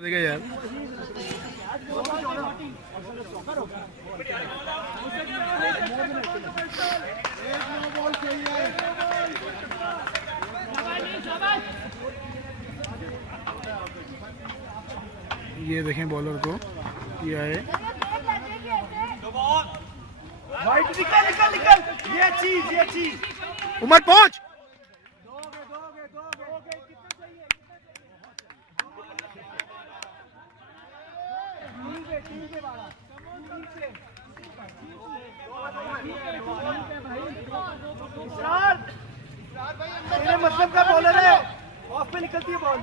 देखिए यार ये देखें बॉलर को किया है निकल निकल निकल, ये चीज उमर पहुंच मतलब का बॉलर है, ऑफ पे निकलती है बॉल।